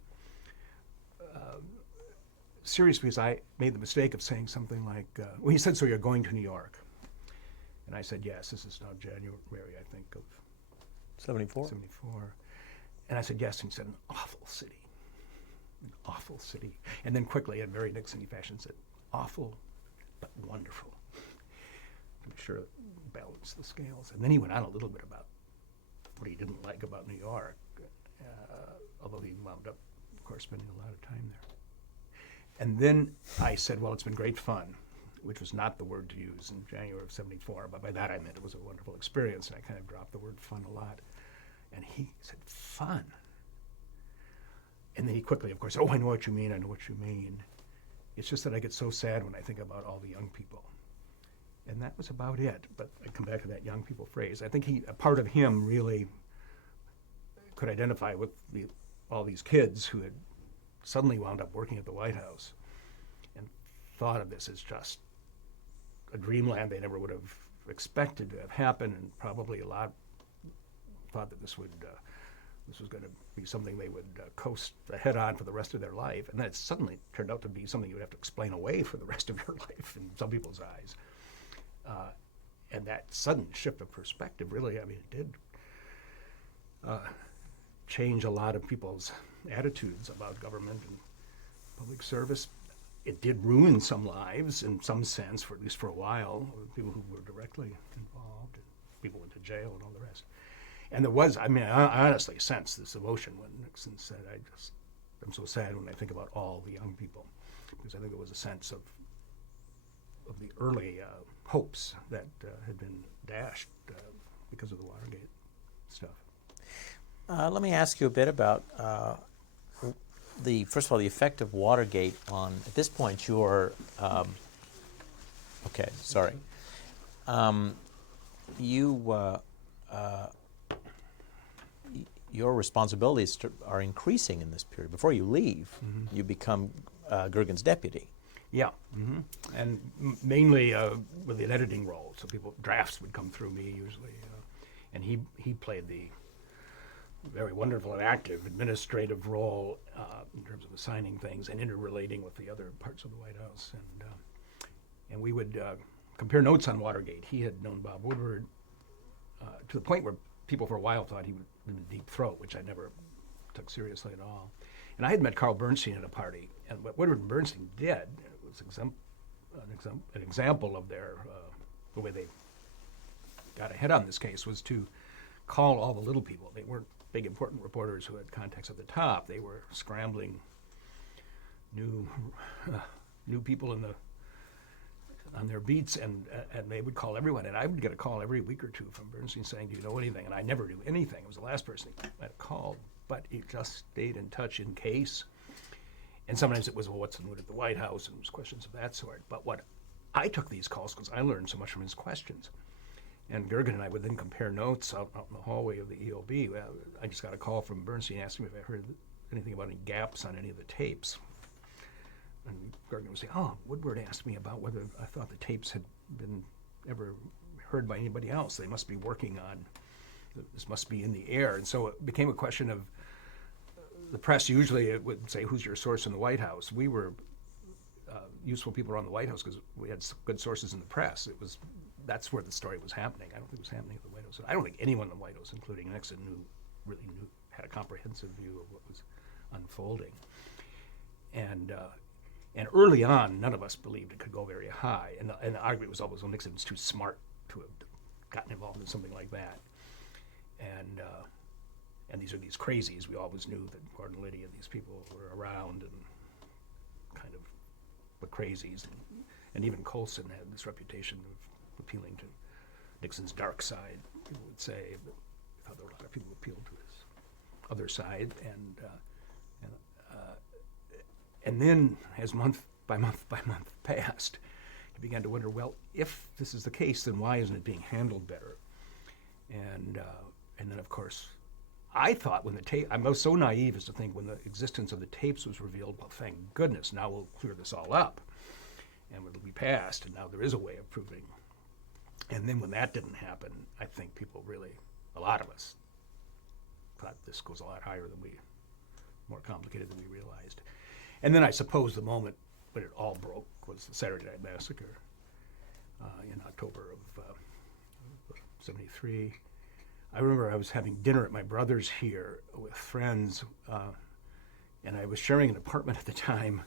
serious because I made the mistake of saying something like, well, he said, so you're going to New York? And I said, yes, this is now January, I think, of 74. And I said, yes, and he said, an awful city. An awful city. And then quickly, in very Nixon-y fashion, said, awful but wonderful. To be sure, balance the scales. And then he went on a little bit about what he didn't like about New York, although he wound up, of course, spending a lot of time there. And then I said, well, it's been great fun, which was not the word to use in January of 74, but by that I meant it was a wonderful experience, and I kind of dropped the word fun a lot. And he said, fun? And then he quickly, of course, said, oh, I know what you mean. It's just that I get so sad when I think about all the young people. And that was about it. But I come back to that young people phrase. I think a part of him really could identify with all these kids who had suddenly wound up working at the White House and thought of this as just a dreamland they never would have expected to have happened, and probably a lot thought that this would this was going to be something they would coast ahead on for the rest of their life, and then it suddenly turned out to be something you would have to explain away for the rest of your life in some people's eyes. And that sudden shift of perspective, really, I mean, it did change a lot of people's attitudes about government and public service. It did ruin some lives in some sense, for at least for a while, people who were directly involved, and people went to jail and all the rest. And there was, I mean, I honestly sensed this emotion when Nixon said, I'm so sad when I think about all the young people, because I think it was a sense of the early hopes that had been dashed because of the Watergate stuff. Let me ask you a bit about first of all, the effect of Watergate on, at this point, your, okay, sorry. Your responsibilities are increasing in this period. Before you leave, you become Gergen's deputy. Yeah, and mainly with an editing role. So drafts would come through me usually, and he played the very wonderful and active administrative role in terms of assigning things and interrelating with the other parts of the White House. And we would compare notes on Watergate. He had known Bob Woodward to the point where people for a while thought he was in a deep throat, which I never took seriously at all. And I had met Carl Bernstein at a party, and what Woodward and Bernstein did was an example of the way they got ahead on this case was to call all the little people. They weren't big important reporters who had contacts at the top. They were scrambling new people on their beats, and they would call everyone. And I would get a call every week or two from Bernstein saying, "Do you know anything?" And I never knew anything. It was the last person I called, but he just stayed in touch in case. And sometimes it was, well, what's the mood at the White House? And it was questions of that sort. But what I took these calls because I learned so much from his questions. And Gergen and I would then compare notes out in the hallway of the EOB. I just got a call from Bernstein asking me if I heard anything about any gaps on any of the tapes. And Gergen would say, "Oh, Woodward asked me about whether I thought the tapes had been ever heard by anybody else. They must be working on, this must be in the air." And so it became a question of, the press usually it would say, "Who's your source in the White House?" We were useful people around the White House because we had good sources in the press. That's where the story was happening. I don't think it was happening at the White House. I don't think anyone in the White House, including Nixon, had a comprehensive view of what was unfolding. And early on, none of us believed it could go very high. And the argument was always, well, Nixon was too smart to have gotten involved in something like that. And these are these crazies. We always knew that Gordon Liddy and these people were around and kind of the crazies. And even Colson had this reputation of appealing to Nixon's dark side, people would say. But I thought there were a lot of people who appealed to his other side. And then, as month by month passed, he began to wonder, well, if this is the case, then why isn't it being handled better? And then, of course, I thought when I was so naive as to think when the existence of the tapes was revealed, well, thank goodness, now we'll clear this all up, and it'll be passed, and now there is a way of proving. And then when that didn't happen, I think people really, a lot of us, thought this goes a lot higher than more complicated than we realized. And then I suppose the moment when it all broke was the Saturday Night Massacre in October of '73. I remember I was having dinner at my brother's here with friends, and I was sharing an apartment at the time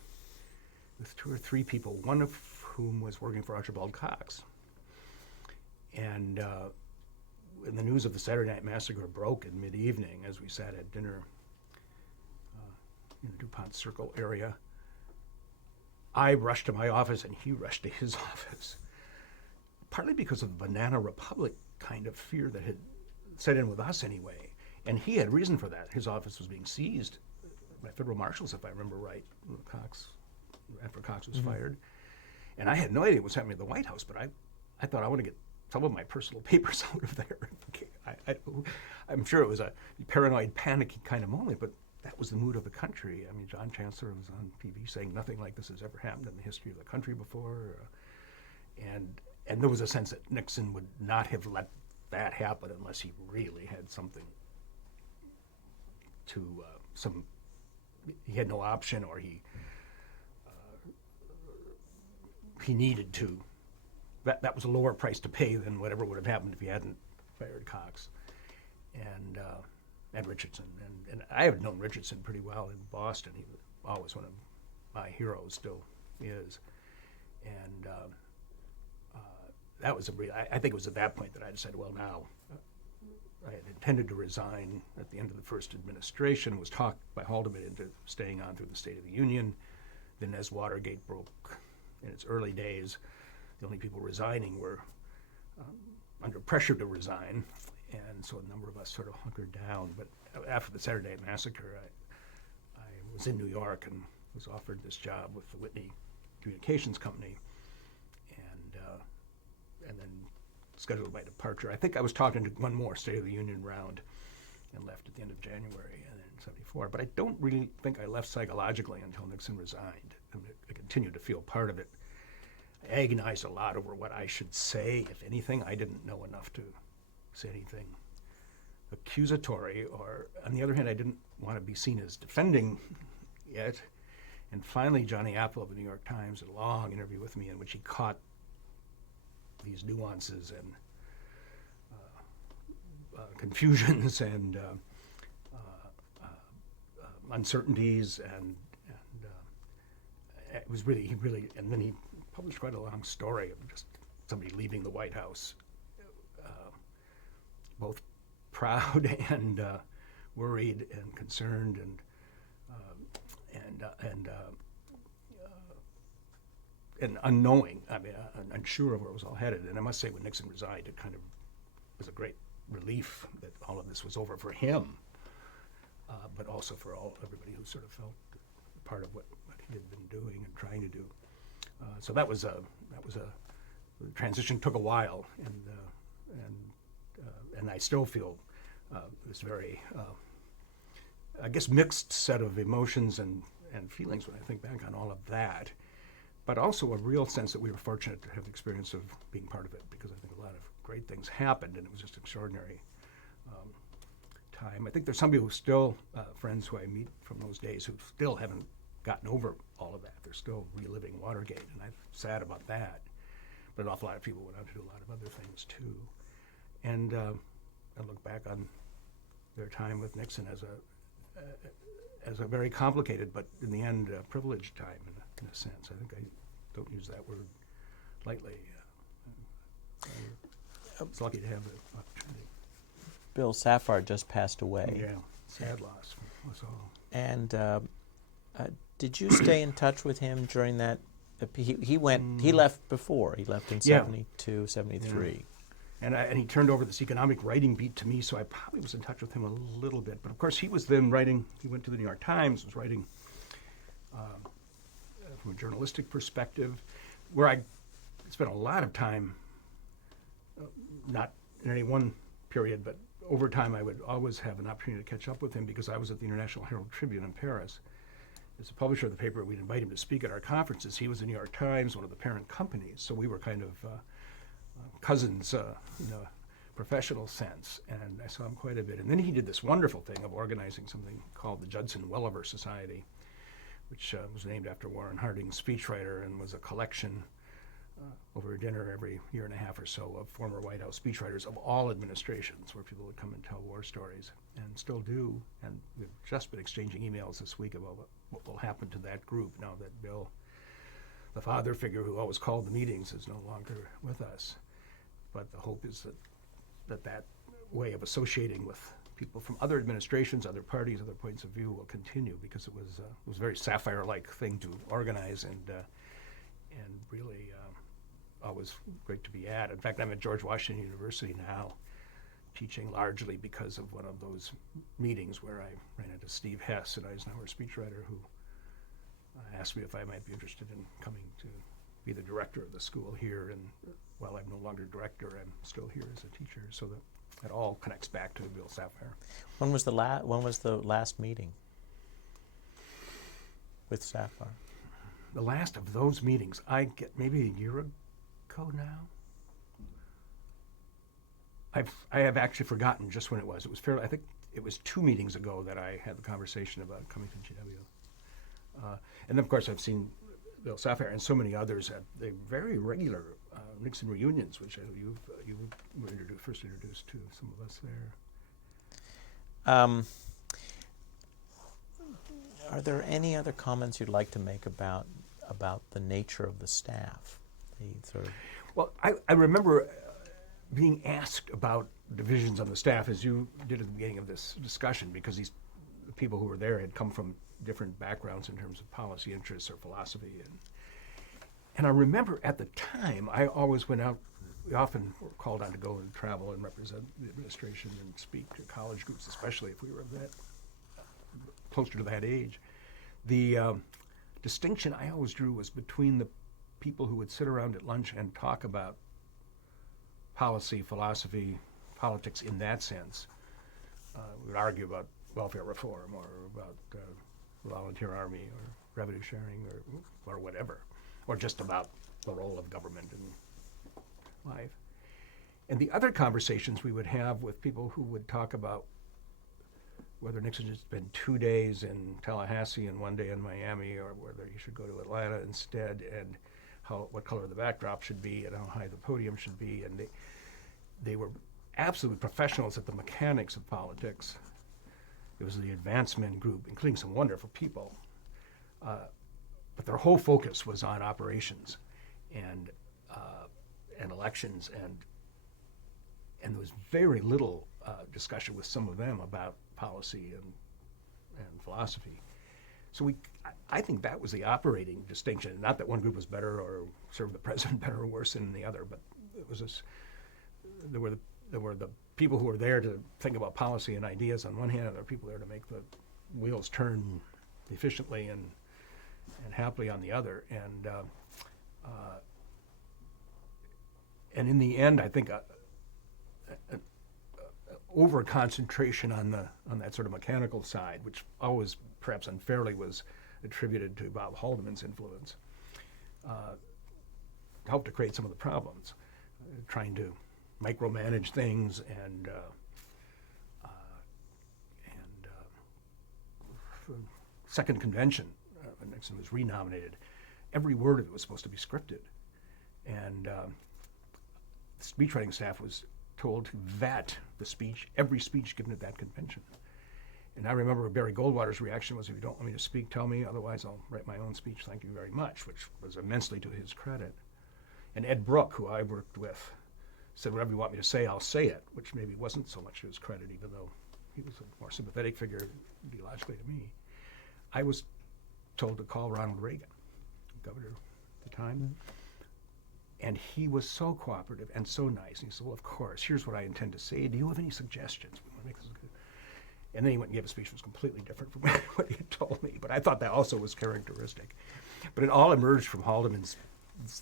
with 2 or 3 people, one of whom was working for Archibald Cox. And when the news of the Saturday Night Massacre broke in mid-evening as we sat at dinner in the DuPont Circle area, I rushed to my office and he rushed to his office, partly because of the Banana Republic kind of fear that had set in with us anyway. And he had reason for that. His office was being seized by federal marshals, if I remember right, after Cox was fired. And I had no idea what was happening at the White House, but I thought I want to get some of my personal papers out of there. I'm sure it was a paranoid, panicky kind of moment, but that was the mood of the country. I mean, John Chancellor was on TV saying nothing like this has ever happened in the history of the country before. And there was a sense that Nixon would not have let that happen unless he really had something to he had no option, or he needed to. That was a lower price to pay than whatever would have happened if he hadn't fired Cox and Richardson. And I have known Richardson pretty well in Boston. He was always one of my heroes, still is. And that was I think it was at that point that I decided, well, now, I had intended to resign at the end of the first administration, was talked by Haldeman into staying on through the State of the Union. Then as Watergate broke in its early days, the only people resigning were under pressure to resign, and so a number of us sort of hunkered down. But after the Saturday Night Massacre, I was in New York and was offered this job with the Whitney Communications Company, and then scheduled my departure. I think I was talking to one more State of the Union round and left at the end of January and in '74. But I don't really think I left psychologically until Nixon resigned. I continued to feel part of it. I agonized a lot over what I should say, if anything. I didn't know enough to say anything accusatory, or on the other hand, I didn't want to be seen as defending it. And finally, Johnny Apple of the New York Times did a long interview with me in which he caught these nuances and confusions and uncertainties, and it was really, and then he published quite a long story of just somebody leaving the White House, both proud and worried and concerned and unknowing. I mean, unsure of where it was all headed. And I must say, when Nixon resigned, it kind of was a great relief that all of this was over for him, but also for everybody who sort of felt part of what he had been doing and trying to do. So that was the transition took a while, and I still feel this very, I guess, mixed set of emotions and feelings when I think back on all of that. But also a real sense that we were fortunate to have the experience of being part of it, because I think a lot of great things happened, and it was just an extraordinary time. I think there's some people who still, friends who I meet from those days, who still haven't gotten over all of that. They're still reliving Watergate, and I'm sad about that. But an awful lot of people went on to do a lot of other things too. And I look back on their time with Nixon as a very complicated, but in the end, privileged time in a sense. I think I don't use that word lightly. I was lucky to have the opportunity. Bill Safar just passed away. Yeah, sad loss for us all. And did you stay in touch with him during that? He went. He left before. He left in 72, 73. Yeah. And he turned over this economic writing beat to me, so I probably was in touch with him a little bit. But of course, he was then writing. He went to the New York Times, was writing from a journalistic perspective, where I spent a lot of time, not in any one period, but over time, I would always have an opportunity to catch up with him because I was at the International Herald Tribune in Paris. As a publisher of the paper, we'd invite him to speak at our conferences. He was the New York Times, one of the parent companies, so we were kind of cousins in a professional sense, and I saw him quite a bit. And then he did this wonderful thing of organizing something called the Judson Welliver Society, which was named after Warren Harding's speechwriter, and was a collection over a dinner every year and a half or so of former White House speechwriters of all administrations, where people would come and tell war stories, and still do. And we've just been exchanging emails this week about what will happen to that group now that Bill, the father figure who always called the meetings, is no longer with us. But the hope is that way of associating with people from other administrations, other parties, other points of view will continue, because it was a very Sapphire-like thing to organize, and really always great to be at. In fact, I'm at George Washington University now, teaching largely because of one of those meetings where I ran into Steve Hess, an Eisenhower speechwriter, who asked me if I might be interested in coming to be the director of the school here. And while I'm no longer director, I'm still here as a teacher. So that all connects back to Bill Safar. When was the last meeting with Safar? The last of those meetings, I get maybe a year ago now. I have actually forgotten just when it was. It was fairly, I think it was 2 meetings ago that I had the conversation about coming to GW. And of course, I've seen Bill Sapphire and so many others at the very regular Nixon reunions, which you were first introduced to some of us there. Are there any other comments you'd like to make about the nature of the staff? The sort of Well, I remember being asked about divisions on the staff, as you did at the beginning of this discussion, because the people who were there had come from different backgrounds in terms of policy interests or philosophy. And I remember at the time, I always went out, we often were called on to go and travel and represent the administration and speak to college groups, especially if we were that closer to that age. The distinction I always drew was between the people who would sit around at lunch and talk about policy, philosophy, politics in that sense. We would argue about welfare reform or about volunteer army or revenue sharing or whatever, or just about the role of government in life. And the other conversations we would have with people who would talk about whether Nixon had spent 2 days in Tallahassee and 1 day in Miami, or whether he should go to Atlanta instead, and what color the backdrop should be and how high the podium should be. And they were absolute professionals at the mechanics of politics. It was the advancement group, including some wonderful people. But their whole focus was on operations and elections, and there was very little discussion with some of them about policy and philosophy. So I think that was the operating distinction. Not that one group was better or served the president better or worse than the other, but it was this, there were the people who were there to think about policy and ideas on one hand, and there were people there to make the wheels turn efficiently and happily on the other. And in the end, I think an over concentration on that sort of mechanical side, which always perhaps unfairly was attributed to Bob Haldeman's influence, helped to create some of the problems, trying to micromanage things and second convention, when Nixon was renominated, every word of it was supposed to be scripted, and the speechwriting staff was told to vet the speech, every speech given at that convention. And I remember Barry Goldwater's reaction was, if you don't want me to speak, tell me, otherwise I'll write my own speech, thank you very much, which was immensely to his credit. And Ed Brooke, who I worked with, said, whatever you want me to say, I'll say it, which maybe wasn't so much to his credit, even though he was a more sympathetic figure ideologically to me. I was told to call Ronald Reagan, governor at the time, and he was so cooperative and so nice. And he said, well, of course, here's what I intend to say. Do you have any suggestions? We want to make this good. And then he went and gave a speech that was completely different from what he had told me. But I thought that also was characteristic. But it all emerged from Haldeman's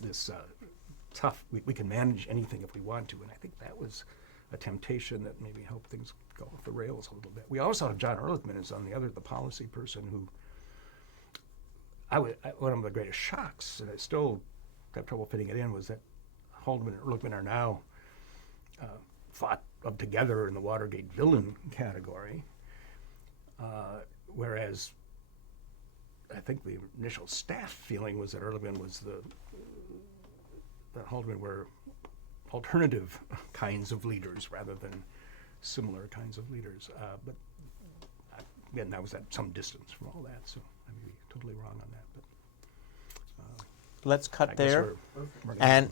this tough, we can manage anything if we want to. And I think that was a temptation that maybe helped things go off the rails a little bit. We also have John Ehrlichman as on the other, the policy person who, one of the greatest shocks, and I still have trouble fitting it in, was that Haldeman and Ehrlichman are now thought of together in the Watergate villain category, whereas I think the initial staff feeling was that Ehrlichman was that Haldeman were alternative kinds of leaders rather than similar kinds of leaders. But again, that was at some distance from all that, so I may be totally wrong on that. But let's cut I guess there. we're And